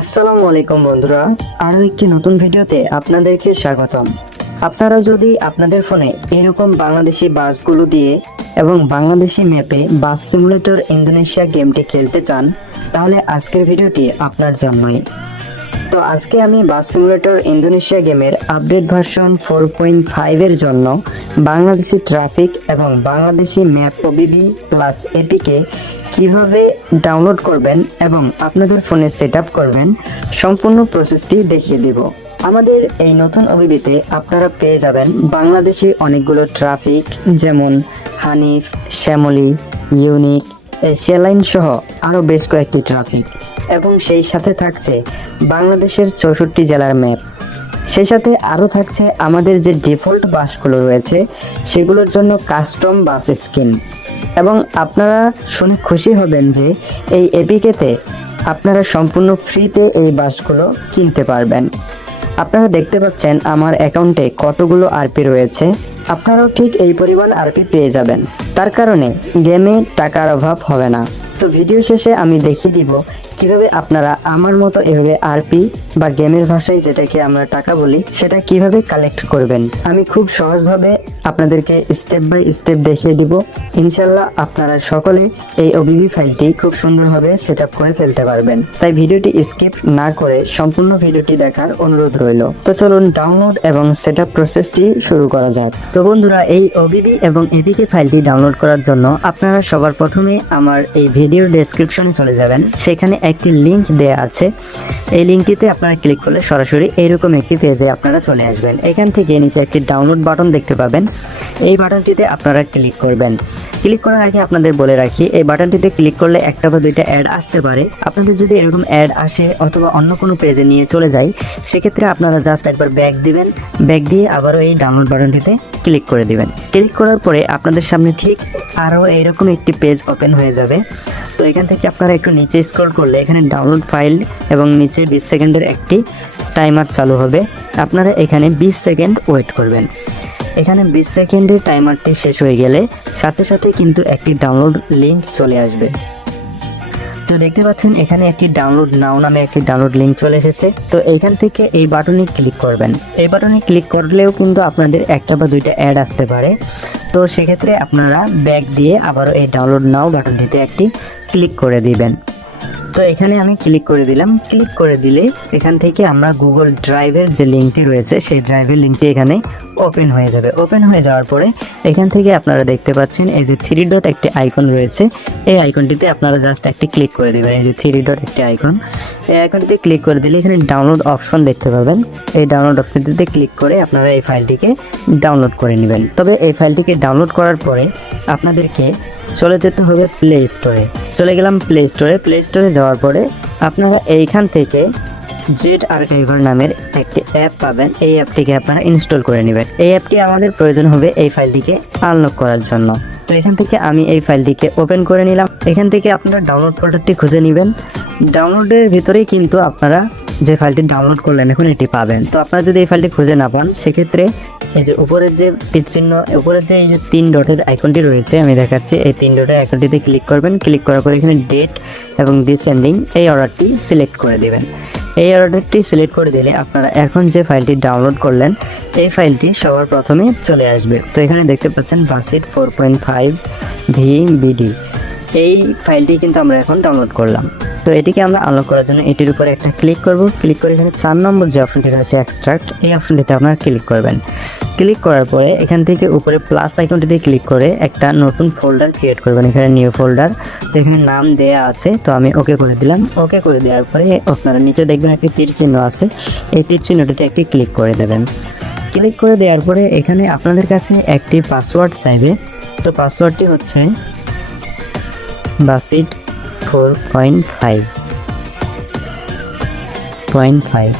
আসসালামু আলাইকুম বন্ধুরা, আরও একটি নতুন ভিডিওতে আপনাদেরকে স্বাগতম। আপনারা যদি আপনাদের ফোনে এরকম বাংলাদেশি বাসগুলো দিয়ে এবং বাংলাদেশি ম্যাপে বাস সিমুলেটর ইন্দোনেশিয়া গেমটি খেলতে চান, তাহলে আজকের ভিডিওটি আপনার জন্যই। তো আজকে আমি বাস সিমুলেটর ইন্দোনেশিয়া গেমের আপডেট ভার্সন 4.5 এর জন্য বাংলাদেশি ট্রাফিক এবং Bangladeshi map OBB plus APK কিভাবে ডাউনলোড করবেন এবং আপনাদের ফোনে সেট আপ করবেন, সম্পূর্ণ প্রসেসটি দেখিয়ে দিব। আমাদের এই নতুন ওবিবিতে আপনারা পেয়ে যাবেন বাংলাদেশি অনেকগুলো ট্রাফিক, যেমন Hanif, Shyamoli, Unique, Asia Line সহ আরও বেশ কয়েকটি ট্রাফিক, এবং সেই সাথে থাকছে বাংলাদেশের 64 জেলার ম্যাপ। সেই সাথে আরও থাকছে আমাদের যে ডিফল্ট বাসগুলো রয়েছে সেগুলোর জন্য কাস্টম বাস স্কিন। এবং আপনারা শুনে খুশি হবেন যে এই এপিকেতে আপনারা সম্পূর্ণ ফ্রিতে এই বাসগুলো কিনতে পারবেন। আপনারা দেখতে পাচ্ছেন আমার অ্যাকাউন্টে কতগুলো আরপি রয়েছে, আপনারাও ঠিক এই পরিমাণ আরপি পেয়ে যাবেন। তার কারণে গেমে টাকার অভাব হবে না। তো ভিডিও শেষে আমি দেখিয়ে দিব কিভাবে আপনারা আমার মতো এভাবে আরপি বা গেমের ভাষায় যেটাকে আমরা টাকা বলি সেটা কিভাবে কালেক্ট করবেন। আমি খুব সহজভাবে আপনাদেরকে স্টেপ বাই স্টেপ দেখিয়ে দিব। ইনশাল্লাহ আপনারা সকলে এই ওবিবি ফাইলটি খুব সুন্দরভাবে সেট আপ করে ফেলতে পারবেন। তাই ভিডিওটি স্কিপ না করে সম্পূর্ণ ভিডিওটি দেখার অনুরোধ রইল। তো চলুন ডাউনলোড এবং সেট আপ প্রসেসটি শুরু করা যাক। তো বন্ধুরা, এই ওবিবি এবং এপিকে ফাইলটি ডাউনলোড করার জন্য আপনারা সবার প্রথমে আমার এই ভিডিওর ডেসক্রিপশনে চলে যাবেন। সেখানে একটি লিংক দেয়া আছে। এই লিংকটিতে আপনারা ক্লিক করলে সরাসরি এইরকম একটি পেজে আপনারা চলে আসবেন। এখান থেকে নিচে একটি ডাউনলোড বাটন দেখতে পাবেন। এই বাটনটিতে আপনারা ক্লিক করবেন। ক্লিক করার আগে আপনাদের বলে রাখি, এই বাটনটিতে ক্লিক করলে একটা বা দুইটা অ্যাড আসতে পারে। আপনাদের যদি এরকম অ্যাড আসে অথবা অন্য কোনো পেজে নিয়ে চলে যায়, সেক্ষেত্রে আপনারা জাস্ট একবার ব্যাক দিবেন। ব্যাক দিয়ে আবারও এই ডাউনলোড বাটনটিতে ক্লিক করে দিবেন। ক্লিক করার পরে আপনাদের সামনে ঠিক আরও এইরকম একটি পেজ ওপেন হয়ে যাবে। তো এখান থেকে আপনারা একটু নিচে স্ক্রল করলে এখানে ডাউনলোড ফাইল এবং নিচে 20 সেকেন্ডের একটি টাইমার চালু হবে। আপনারা এখানে 20 সেকেন্ড ওয়েট করবেন। এখানে 20 সেকেন্ডের টাইমারটি শেষ হয়ে গেলে সাথে সাথে কিন্তু একটি ডাউনলোড লিঙ্ক চলে আসবে। তো দেখতে পাচ্ছেন এখানে একটি ডাউনলোড নাও নামে একটি ডাউনলোড লিঙ্ক চলে এসেছে। তো এইখান থেকে এই বাটনে ক্লিক করবেন। এই বাটনে ক্লিক করলেও কিন্তু আপনাদের একটা বা দুইটা অ্যাড আসতে পারে। তো সেক্ষেত্রে আপনারা ব্যাক দিয়ে আবারও এই ডাউনলোড নাও বাটনটিতে একটি ক্লিক করে দিবেন। তো এখানে আমি ক্লিক করে দিলাম। ক্লিক করে দিলে এখান থেকে আমরা গুগল ড্রাইভের যে লিঙ্কটি রয়েছে সেই ড্রাইভের লিঙ্কটি এখানে ওপেন হয়ে যাবে। ওপেন হয়ে যাওয়ার পরে এখান থেকে আপনারা দেখতে পাচ্ছেন এই যে 3 ডট একটি আইকন রয়েছে, এই আইকনটিতে আপনারা জাস্ট একটি ক্লিক করে দেবেন। এই যে 3 ডট একটি আইকন, এই আইকনটিতে ক্লিক করে দিলে এখানে ডাউনলোড অপশন দেখতে পাবেন। এই ডাউনলোড অপশনটিতে ক্লিক করে আপনারা এই ফাইলটিকে ডাউনলোড করে নেবেন। তবে এই ফাইলটিকে ডাউনলোড করার পরে আপনাদেরকে চলে যেতে হবে প্লে স্টোরে। চলে গেলাম প্লে স্টোরে। প্লে স্টোরে যাওয়ার পরে আপনারা এইখান থেকে জেড আর্কাইভার নামের একটি অ্যাপ পাবেন। এই অ্যাপটিকে আপনারা ইনস্টল করে নেবেন। এই অ্যাপটি আমাদের প্রয়োজন হবে এই ফাইলটিকে আনলক করার জন্য। তো এখান থেকে আমি এই ফাইলটিকে ওপেন করে নিলাম। এখান থেকে আপনারা ডাউনলোড ফোল্ডারটি খুঁজে নেবেন। ডাউনলোডের ভিতরেই কিন্তু আপনারা যে ফাইলটি ডাউনলোড করলেন এখন এটি পাবেন। তো আপনারা যদি এই ফাইলটি খুঁজে না পান, সেক্ষেত্রে এই যে উপরের যে তীর চিহ্ন, উপরের যে এই যে 3 ডটের আইকনটি রয়েছে আমি দেখাচ্ছি, এই 3 ডটের আইকনটিতে ক্লিক করবেন। ক্লিক করার পরে এখানে ডেট এবং ডিসেন্ডিং এই অর্ডারটি সিলেক্ট করে দেবেন। এই অর্ডারটি সিলেক্ট করে দিলে আপনারা এখন যে ফাইলটি ডাউনলোড করলেন এই ফাইলটি সবার প্রথমে চলে আসবে। তো এখানে দেখতে পাচ্ছেন বাসিট 4.5 ভিবিডি, এই ফাইলটি কিন্তু আমরা এখন ডাউনলোড করলাম। তো এটিকে আমরা আনলক করার জন্য এটির উপরে একটা ক্লিক করব। ক্লিক করে এখানে 4 নম্বর যে অপশনটি রয়েছে এক্সট্রাক্ট, এই অপশনটিতে আপনারা ক্লিক করবেন। ক্লিক করার পরে এখান থেকে উপরে প্লাস আইকনটিতে ক্লিক করে একটা নতুন ফোল্ডার ক্রিয়েট করবেন। এখানে নিউ ফোল্ডার, তো এখানে নাম দেয়া আছে, তো আমি ওকে করে দিলাম। ওকে করে দেওয়ার পরে আপনারা নিচে দেখবেন একটি তীর চিহ্ন আছে, এই তীর চিহ্নটিতে একটি ক্লিক করে দেবেন। ক্লিক করে দেওয়ার পরে এখানে আপনাদের কাছে একটি পাসওয়ার্ড চাইবে। তো পাসওয়ার্ডটি হচ্ছে বাসিট 4.5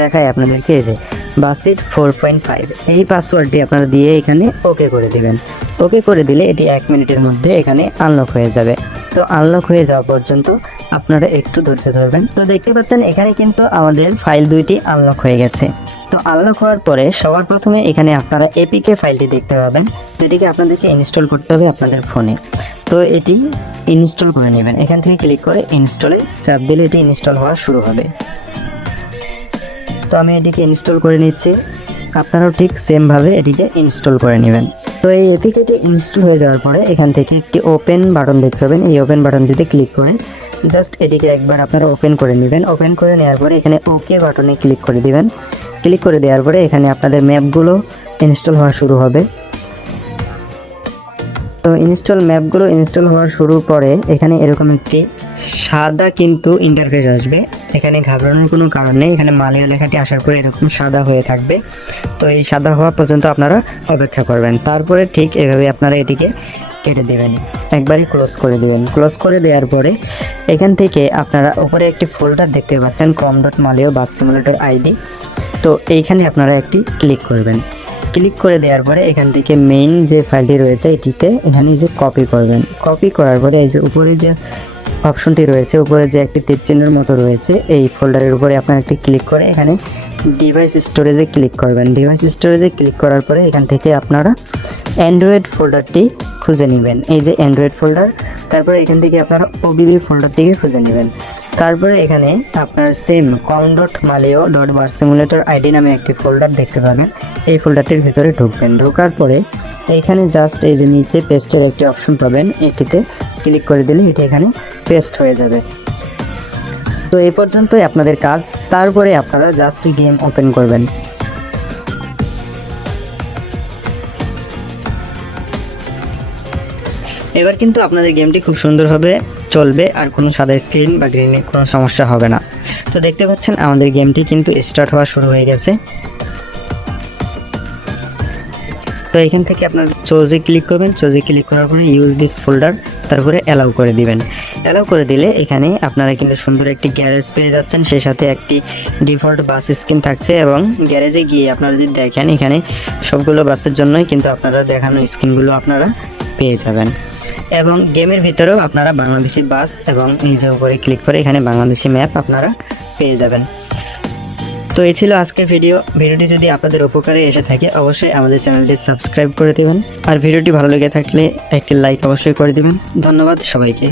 দেখায় আপনাদেরকে, এই যে বাসিট 4.5 এই পাসওয়ার্ডটি আপনারা দিয়ে এখানে ওকে করে দিবেন। ওকে করে দিলে এটি 1 মিনিটের মধ্যে এখানে আনলক হয়ে যাবে। তো আনলক হয়ে যাওয়া পর্যন্ত আপনারা একটু ধৈর্য ধরবেন। তো দেখতে পাচ্ছেন এখানে কিন্তু আমাদের ফাইল দুইটি আনলক হয়ে গেছে। তো আনলক হওয়ার পরে সবার প্রথমে এখানে আপনারা এপিকে ফাইলটি দেখতে পাবেন, যেটিকে আপনাদেরকে ইনস্টল করতে হবে আপনাদের ফোনে। তো এটি ইনস্টল করে নেবেন। এখান থেকে ক্লিক করে ইনস্টলে চাপ দিলে এটি ইনস্টল হওয়া শুরু হবে। তো আমি এটিকে ইনস্টল করে নিচ্ছি, আপনারাও ঠিক সেমভাবে এটিকে ইনস্টল করে নেবেন। তো এই এপিকেটি ইনস্টল হয়ে যাওয়ার পরে এখান থেকে একটি ওপেন বাটন দেখতে পাবেন। এই ওপেন বাটনটিতে ক্লিক করে জাস্ট এটিকে একবার আপনারা ওপেন করে নেবেন। ওপেন করে নেওয়ার পরে এখানে ওকে বাটনে ক্লিক করে দিবেন। ক্লিক করে দেওয়ার পরে এখানে আপনাদের ম্যাপগুলো ইনস্টল হওয়া শুরু হবে। তো ম্যাপগুলো ইনস্টল হওয়া শুরু পরে এখানে এরকম একটি সাদা কিন্তু ইন্টারফেস আসবে। এখানে ঘাবড়ানোর কোনো কারণ নেই, এখানে মালিয়া লেখাটি আসার পরে এরকম সাদা হয়ে থাকবে। তো এই সাদা হওয়া পর্যন্ত আপনারা অপেক্ষা করবেন। তারপরে ঠিক এভাবে আপনারা এটিকে কেটে দেবেন, একবারই ক্লোজ করে দেবেন। ক্লোজ করে দেওয়ার পরে এখান থেকে আপনারা উপরে একটি ফোল্ডার দেখতে পাচ্ছেন com.malio বাস সিমুলেটর আইডি। তো এইখানে আপনারা একটি ক্লিক করবেন। ক্লিক করে দেওয়ার পরে এখান থেকে মেইন যে ফাইলটি রয়েছে এটিতে এখানে যে কপি করবেন। কপি করার পরে এই যে উপরে যে অপশনটি রয়েছে, উপরে যে একটি তীর চিহ্নের মতো রয়েছে, এই ফোল্ডারের উপরে আপনারা একটি ক্লিক করে এখানে ডিভাইস স্টোরেজে ক্লিক করবেন। ডিভাইস স্টোরেজে ক্লিক করার পরে এখান থেকে আপনারা অ্যান্ড্রয়েড ফোল্ডারটি খুঁজে নেবেন। এই যে অ্যান্ড্রয়েড ফোল্ডার, তারপরে এখান থেকে আপনারা ওবিবি ফোল্ডারটিকে খুঁজে নেবেন। তারপরে এখানে আপনার সেম com.malio.barsimulator আইডি নামে একটি ফোল্ডার দেখতে পাবেন। এই ফোল্ডারটির ভিতরে ঢুকবেন। ঢোকার পরে এইখানে জাস্ট এই যে নিচে পেস্টের একটি অপশন পাবেন, এটিতে ক্লিক করে দিলে এটি এখানে পেস্ট হয়ে যাবে। তো এই পর্যন্তই আপনাদের কাজ। তারপরে আপনারা জাস্ট গেম ওপেন করবেন। এবার কিন্তু আপনাদের গেমটি খুব সুন্দরভাবে চলবে, আর কোনো সাদা স্ক্রিন বা গ্রিনে কোনো সমস্যা হবে না। তো দেখতে পাচ্ছেন আমাদের গেমটি কিন্তু স্টার্ট হওয়া শুরু হয়ে গেছে। তো এখান থেকে আপনার চোজে ক্লিক করবেন। চোজে ক্লিক করার পরে ইউজ দিস ফোল্ডার, তারপরে অ্যালাউ করে দিবেন। অ্যালাউ করে দিলে এখানে আপনারা কিন্তু সুন্দর একটি গ্যারেজ পেয়ে যাচ্ছেন, সেই সাথে একটি ডিফল্ট বাস স্ক্রিন থাকছে। এবং গ্যারেজে গিয়ে আপনারা যদি দেখেন এখানে সবগুলো বাসের জন্যই কিন্তু আপনারা দেখানো স্ক্রিনগুলো আপনারা পেয়ে যাবেন। এবং গেমের ভিতরেও আপনারা বাংলাদেশি বাস এবং নিজের উপরে ক্লিক করে এখানে বাংলাদেশি ম্যাপ আপনারা পেয়ে যাবেন। তো এই ছিল আজকের ভিডিওটি যদি আপনাদের উপকারে এসে থাকে অবশ্যই আমাদের চ্যানেলটি সাবস্ক্রাইব করে দেবেন, আর ভিডিওটি ভালো লেগে থাকলে একটি লাইক অবশ্যই করে দেবেন। ধন্যবাদ সবাইকে।